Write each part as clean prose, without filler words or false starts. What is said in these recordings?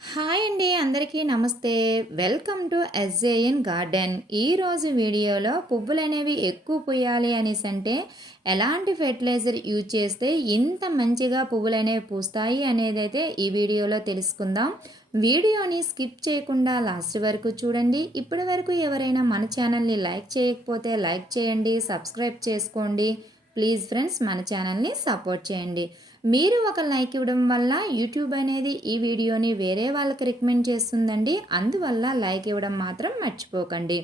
Hi అండి, అందరికీ నమస్తే. Welcome to SJN garden. ఈరోజు వీడియోలో పువ్వులనేవి ఎక్కువ పూయాలి అనేసంటే ఎలాంటి ఫెర్టిలైజర్ యూజ్ చేస్తే ఇంత మంచిగా పువ్వులనేవి పూస్తాయి అనేదైతే ఈ వీడియోలో తెలుసుకుందాం. వీడియోని స్కిప్ చేయకుండా లాస్ట్ వరకు చూడండి. ఇప్పటి వరకు ఎవరైనా మన ఛానల్ని లైక్ చేయకపోతే లైక్ చేయండి, సబ్స్క్రైబ్ చేసుకోండి. ప్లీజ్ ఫ్రెండ్స్, మన ఛానల్ని సపోర్ట్ చేయండి. మీరు ఒక లైక్ ఇవ్వడం వల్ల యూట్యూబ్ అనేది ఈ వీడియోని వేరే వాళ్ళకి రికమెండ్ చేస్తుందండి. అందువల్ల లైక్ ఇవ్వడం మాత్రం మర్చిపోకండి.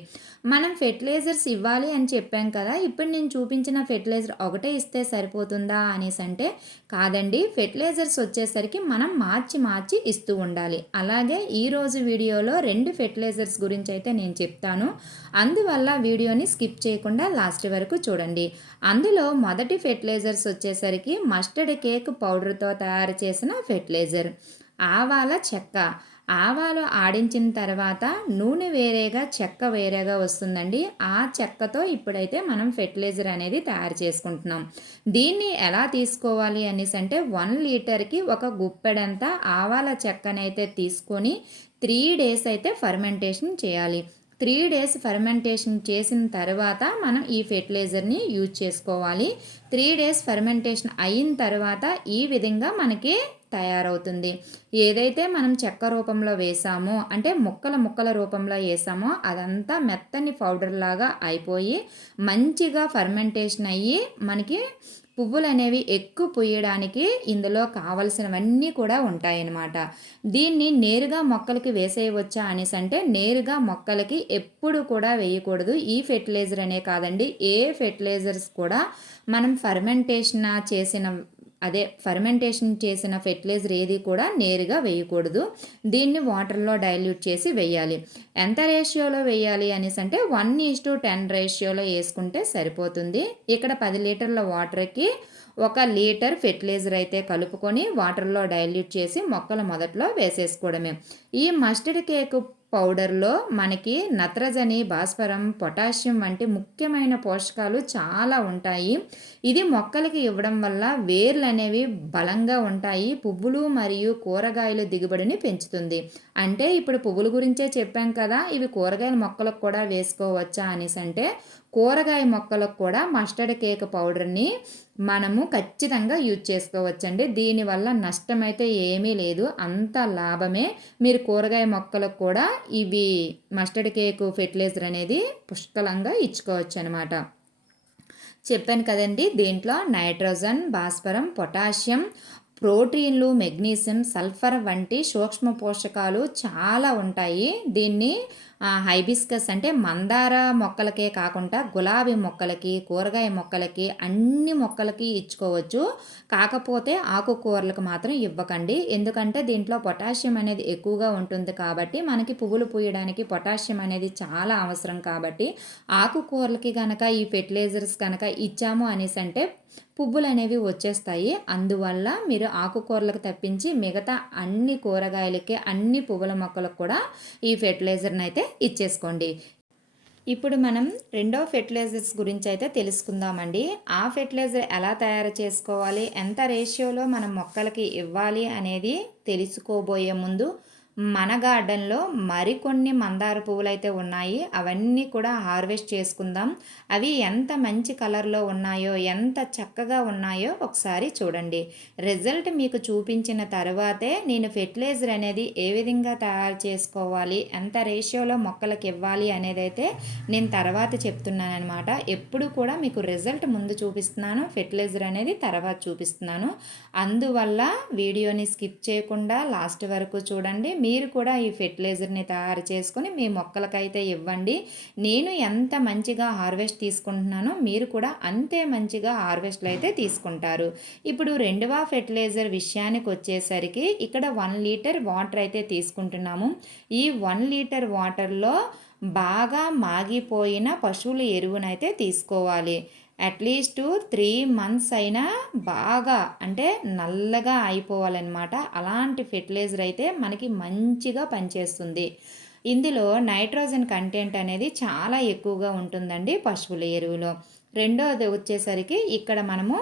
మనం ఫెర్టిలైజర్స్ ఇవ్వాలి అని చెప్పాం కదా, ఇప్పుడు నేను చూపించిన ఫెర్టిలైజర్ ఒకటే ఇస్తే సరిపోతుందా అనేసి అంటే కాదండి. ఫెర్టిలైజర్స్ వచ్చేసరికి మనం మార్చి మార్చి ఇస్తూ ఉండాలి. అలాగే ఈరోజు వీడియోలో 2 ఫెర్టిలైజర్స్ గురించి అయితే నేను చెప్తాను. అందువల్ల వీడియోని స్కిప్ చేయకుండా లాస్ట్ వరకు చూడండి. అందులో మొదటి ఫెర్టిలైజర్స్ వచ్చేసరికి మస్టర్డ్ కేక్ పౌడర్తో తయారు చేసిన ఫెర్టిలైజర్. ఆవాల చెక్క. ఆవాలు ఆడించిన తర్వాత నూనె వేరేగా, చెక్క వేరేగా వస్తుందండి. ఆ చెక్కతో ఇప్పుడైతే మనం ఫెర్టిలైజర్ అనేది తయారు చేసుకుంటున్నాం. దీన్ని ఎలా తీసుకోవాలి అనేసి అంటే 1 లీటర్కి ఒక గుప్పెడంతా ఆవాల చెక్కనైతే తీసుకొని 3 డేస్ అయితే ఫర్మెంటేషన్ చేయాలి. 3 డేస్ ఫర్మెంటేషన్ చేసిన తర్వాత మనం ఈ ఫెర్టిలైజర్ని యూజ్ చేసుకోవాలి. 3 డేస్ ఫర్మెంటేషన్ అయిన తర్వాత ఈ విధంగా మనకి తయారవుతుంది. ఏదైతే మనం చెక్క రూపంలో వేసామో, అంటే ముక్కల రూపంలో వేసామో అదంతా మెత్తని పౌడర్ లాగా అయిపోయి మంచిగా ఫర్మెంటేషన్ అయ్యి మనకి పువ్వులు అనేవి ఎక్కువ పూయడానికి ఇందులో కావలసినవన్నీ కూడా ఉంటాయన్నమాట. దీన్ని నేరుగా మొక్కలకి వేసేయవచ్చా అనేసి అంటే నేరుగా మొక్కలకి ఎప్పుడు కూడా వేయకూడదు. ఈ ఫెర్టిలైజర్ అనే కాదండి, ఏ ఫెర్టిలైజర్స్ కూడా మనం ఫర్మెంటేషన్ చేసిన ఫెర్టిలైజర్ ఏది కూడా నేరుగా వేయకూడదు. దీన్ని వాటర్లో డైల్యూట్ చేసి వేయాలి. ఎంత రేషియోలో వేయాలి అనేసి అంటే 1:10 రేషియోలో వేసుకుంటే సరిపోతుంది. ఇక్కడ 10 లీటర్ల వాటర్కి 1 లీటర్ ఫెర్టిలైజర్ అయితే కలుపుకొని వాటర్లో డైల్యూట్ చేసి మొక్కల మొదట్లో వేసేసుకోవడమే. ఈ మస్టర్డ్ కేక్ పౌడర్లో మనకి నత్రజని, భాస్వరం, పొటాషియం వంటి ముఖ్యమైన పోషకాలు చాలా ఉంటాయి. ఇది మొక్కలకి ఇవ్వడం వల్ల వేర్లు అనేవి బలంగా ఉంటాయి. పువ్వులు మరియు కూరగాయల దిగుబడిని పెంచుతుంది. అంటే ఇప్పుడు పువ్వుల గురించే చెప్పాం కదా, ఇవి కూరగాయల మొక్కలకు కూడా వేసుకోవచ్చా అనేసి అంటే కూరగాయ మొక్కలకు కూడా మస్టర్డ్ కేక్ పౌడర్ని మనము ఖచ్చితంగా యూజ్ చేసుకోవచ్చండి. దీనివల్ల నష్టమైతే ఏమీ లేదు, అంత లాభమే. మీరు కూరగాయ మొక్కలకు కూడా ఇవి మస్టర్డ్ కేక్ ఫెర్టిలైజర్ అనేది పుష్కలంగా ఇచ్చుకోవచ్చు అనమాట. చెప్పాను కదండి, దీంట్లో నైట్రోజన్, భాస్వరం, పొటాషియం, ప్రోటీన్లు, మెగ్నీషియం, సల్ఫర్ వంటి సూక్ష్మ పోషకాలు చాలా ఉంటాయి. దీన్ని హైబిస్కస్ అంటే మందార మొక్కలకే కాకుండా గులాబీ మొక్కలకి, కూరగాయ మొక్కలకి, అన్ని మొక్కలకి ఇచ్చుకోవచ్చు. కాకపోతే ఆకుకూరలకు మాత్రం ఇవ్వకండి. ఎందుకంటే దీంట్లో పొటాషియం అనేది ఎక్కువగా ఉంటుంది కాబట్టి మనకి పువ్వులు పూయడానికి పొటాషియం అనేది చాలా అవసరం. కాబట్టి ఆకుకూరలకి కనుక ఈ ఫెర్టిలైజర్స్ కనుక ఇచ్చాము అనేసి అంటే పువ్వులు అనేవి వచ్చేస్తాయి. అందువల్ల మీరు ఆకుకూరలకు తప్పించి మిగతా అన్ని కూరగాయలకి, అన్ని పువ్వుల మొక్కలకు కూడా ఈ ఫెర్టిలైజర్ని అయితే ఇచ్చేసుకోండి. ఇప్పుడు మనం రెండో ఫెర్టిలైజర్స్ గురించి అయితే తెలుసుకుందామండి. ఆ ఫెర్టిలైజర్ ఎలా తయారు చేసుకోవాలి, ఎంత రేషియోలో మనం మొక్కలకి ఇవ్వాలి అనేది తెలుసుకోబోయే ముందు మన గార్డెన్లో మరికొన్ని మందార పువ్వులు అయితే ఉన్నాయి. అవన్నీ కూడా హార్వెస్ట్ చేసుకుందాం. అవి ఎంత మంచి కలర్లో ఉన్నాయో, ఎంత చక్కగా ఉన్నాయో ఒకసారి చూడండి. రిజల్ట్ మీకు చూపించిన తర్వాతే నేను ఫెర్టిలైజర్ అనేది ఏ విధంగా తయారు చేసుకోవాలి, ఎంత రేషియోలో మొక్కలకు ఇవ్వాలి అనేది అయితే నేను తర్వాత చెప్తున్నాను అనమాట. ఎప్పుడు కూడా మీకు రిజల్ట్ ముందు చూపిస్తున్నాను, ఫెర్టిలైజర్ అనేది తర్వాత చూపిస్తున్నాను. అందువల్ల వీడియోని స్కిప్ చేయకుండా లాస్ట్ వరకు చూడండి. మీరు కూడా ఈ ఫెర్టిలైజర్ని తయారు చేసుకొని మీ మొక్కలకైతే ఇవ్వండి. నేను ఎంత మంచిగా హార్వెస్ట్ తీసుకుంటున్నానో మీరు కూడా అంతే మంచిగా హార్వెస్ట్లు అయితే తీసుకుంటారు. ఇప్పుడు రెండవ ఫెర్టిలైజర్ విషయానికి వచ్చేసరికి ఇక్కడ 1 లీటర్ వాటర్ అయితే తీసుకుంటున్నాము. ఈ 1 లీటర్ వాటర్లో బాగా మాగిపోయిన పశువుల ఎరువునైతే తీసుకోవాలి. అట్లీస్ట్ 3 మంత్స్ అయినా బాగా అంటే నల్లగా అయిపోవాలన్నమాట. అలాంటి ఫెర్టిలైజర్ అయితే మనకి మంచిగా పనిచేస్తుంది. ఇందులో నైట్రోజన్ కంటెంట్ అనేది చాలా ఎక్కువగా ఉంటుందండి పశువుల ఎరువులో. రెండోది వచ్చేసరికి ఇక్కడ మనము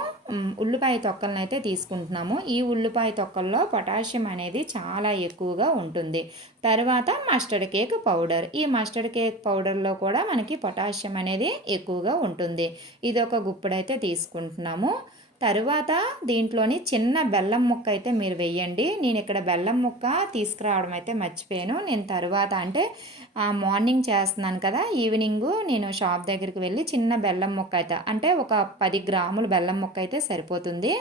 ఉల్లిపాయ తొక్కలనైతే తీసుకుంటున్నాము. ఈ ఉల్లిపాయ తొక్కల్లో పొటాషియం అనేది చాలా ఎక్కువగా ఉంటుంది. తర్వాత మస్టర్డ్ కేక్ పౌడర్. ఈ మస్టర్డ్ కేక్ పౌడర్‌లో కూడా మనకి పొటాషియం అనేది ఎక్కువగా ఉంటుంది. ఇదొక గుప్పెడైతే తీసుకుంటున్నాము. తరువాత దీంట్లోని చిన్న బెల్లం ముక్క అయితే మీరు వెయ్యండి. నేను ఇక్కడ బెల్లం ముక్క తీసుకురావడం అయితే మర్చిపోయాను. నేను తరువాత అంటే మార్నింగ్ చేస్తున్నాను కదా, ఈవినింగు నేను షాప్ దగ్గరికి వెళ్ళి చిన్న బెల్లం ముక్క అయితే అంటే ఒక 10 గ్రాముల బెల్లం ముక్క అయితే సరిపోతుంది.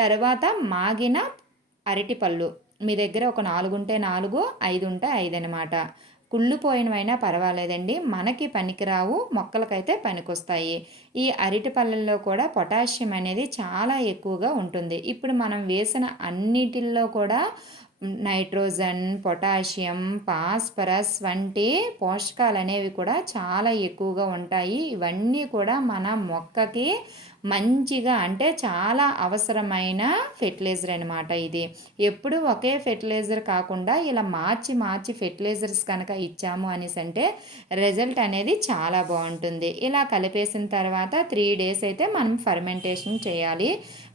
తర్వాత మాగిన అరటిపళ్ళు మీ దగ్గర ఒక 4 ఉంటే 4, 5 ఉంటే 5 అనమాట. కుళ్ళిపోయినవైనా పర్వాలేదండి, మనకి పనికిరావు, మొక్కలకైతే పనికొస్తాయి. ఈ అరటి పళ్ళల్లో కూడా పొటాషియం అనేది చాలా ఎక్కువగా ఉంటుంది. ఇప్పుడు మనం వేసిన అన్నిటిల్లో కూడా నైట్రోజన్, పొటాషియం, ఫాస్ఫరస్ వంటి పోషకాలు అనేవి కూడా చాలా ఎక్కువగా ఉంటాయి. ఇవన్నీ కూడా మన మొక్కకి మంచిగా అంటే చాలా అవసరమైన ఫెర్టిలైజర్ అనమాట ఇది. ఎప్పుడు ఒకే ఫెర్టిలైజర్ కాకుండా ఇలా మార్చి మార్చి ఫెర్టిలైజర్స్ కనుక ఇచ్చాము అనేసి అంటే రిజల్ట్ అనేది చాలా బాగుంటుంది. ఇలా కలిపేసిన తర్వాత 3 డేస్ అయితే మనం ఫర్మెంటేషన్ చేయాలి.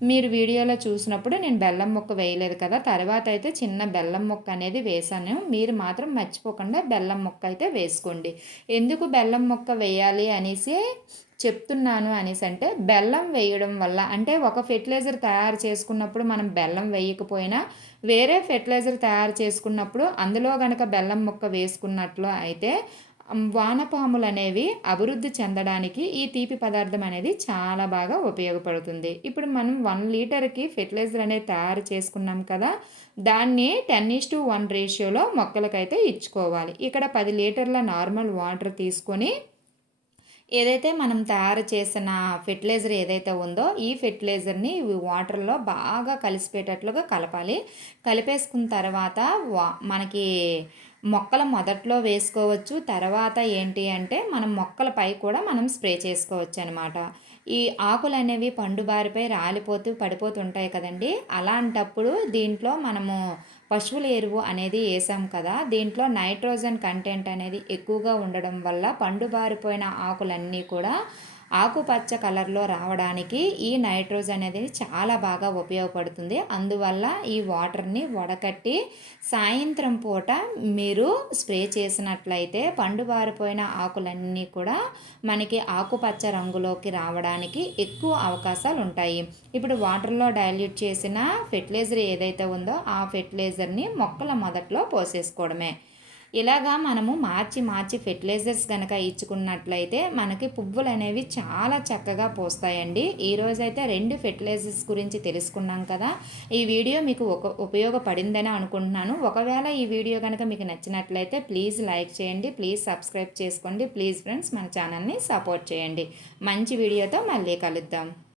మీరు వీడియోలో చూసినప్పుడు నేను బెల్లం ముక్క వేయలేదు కదా, తర్వాత అయితే చిన్న బెల్లం ముక్క అనేది వేసాను. మీరు మాత్రం మర్చిపోకుండా బెల్లం ముక్క అయితే వేసుకోండి. ఎందుకు బెల్లం ముక్క వేయాలి అనేసి చెప్తున్నాను అనేసి అంటే, బెల్లం వేయడం వల్ల అంటే ఒక ఫెర్టిలైజర్ తయారు చేసుకున్నప్పుడు మనం బెల్లం వేయకపోయినా వేరే ఫెర్టిలైజర్ తయారు చేసుకున్నప్పుడు అందులో గనక బెల్లం ముక్క వేసుకున్నట్లు అయితే వానపాములు అనేవి అభివృద్ధి చెందడానికి ఈ తీపి పదార్థం అనేది చాలా బాగా ఉపయోగపడుతుంది. ఇప్పుడు మనం 1 లీటర్కి ఫెర్టిలైజర్ అనేది తయారు చేసుకున్నాం కదా, దాన్ని 10:1 రేషియోలో మొక్కలకైతే ఇచ్చుకోవాలి. ఇక్కడ 10 లీటర్ల నార్మల్ వాటర్ తీసుకొని ఏదైతే మనం తయారు చేసిన ఫెర్టిలైజర్ ఏదైతే ఉందో ఈ ఫెర్టిలైజర్ని వాటర్లో బాగా కలిసిపోయేటట్లుగా కలపాలి. కలిపేసుకున్న తర్వాత మనకి మొక్కల మొదట్లో వేసుకోవచ్చు. తర్వాత ఏంటి అంటే మనం మొక్కలపై కూడా మనం స్ప్రే చేసుకోవచ్చు అనమాట. ఈ ఆకులు అనేవి పండుబారిపై రాలిపోతూ పడిపోతుంటాయి కదండి, అలాంటప్పుడు దీంట్లో మనము పశువుల ఎరువు అనేది వేసాం కదా, దీంట్లో నైట్రోజన్ కంటెంట్ అనేది ఎక్కువగా ఉండడం వల్ల పండుబారిపోయిన ఆకులన్నీ కూడా ఆకుపచ్చ కలర్లో రావడానికి ఈ నైట్రోజన్ అనేది చాలా బాగా ఉపయోగపడుతుంది. అందువల్ల ఈ వాటర్ని వడకట్టి సాయంత్రం పూట మీరు స్ప్రే చేసినట్లయితే పండుబారిపోయిన ఆకులన్నీ కూడా మనకి ఆకుపచ్చ రంగులోకి రావడానికి ఎక్కువ అవకాశాలు ఉంటాయి. ఇప్పుడు వాటర్లో డైల్యూట్ చేసిన ఫెర్టిలైజర్ ఏదైతే ఉందో ఆ ఫెర్టిలైజర్ని మొక్కల మొదట్లో పోసేసుకోవడమే. ఇలాగా మనము మార్చి మార్చి ఫెర్టిలైజర్స్ కనుక ఇచ్చుకున్నట్లయితే మనకి పువ్వులు అనేవి చాలా చక్కగా పోస్తాయండి. ఈరోజైతే 2 ఫెర్టిలైజర్స్ గురించి తెలుసుకున్నాం కదా. ఈ వీడియో మీకు ఉపయోగపడిందని అనుకుంటున్నాను. ఒకవేళ ఈ వీడియో కనుక మీకు నచ్చినట్లయితే ప్లీజ్ లైక్ చేయండి, ప్లీజ్ సబ్స్క్రైబ్ చేసుకోండి, ప్లీజ్ ఫ్రెండ్స్ మన ఛానల్ని సపోర్ట్ చేయండి. మంచి వీడియోతో మళ్ళీ కలుద్దాం.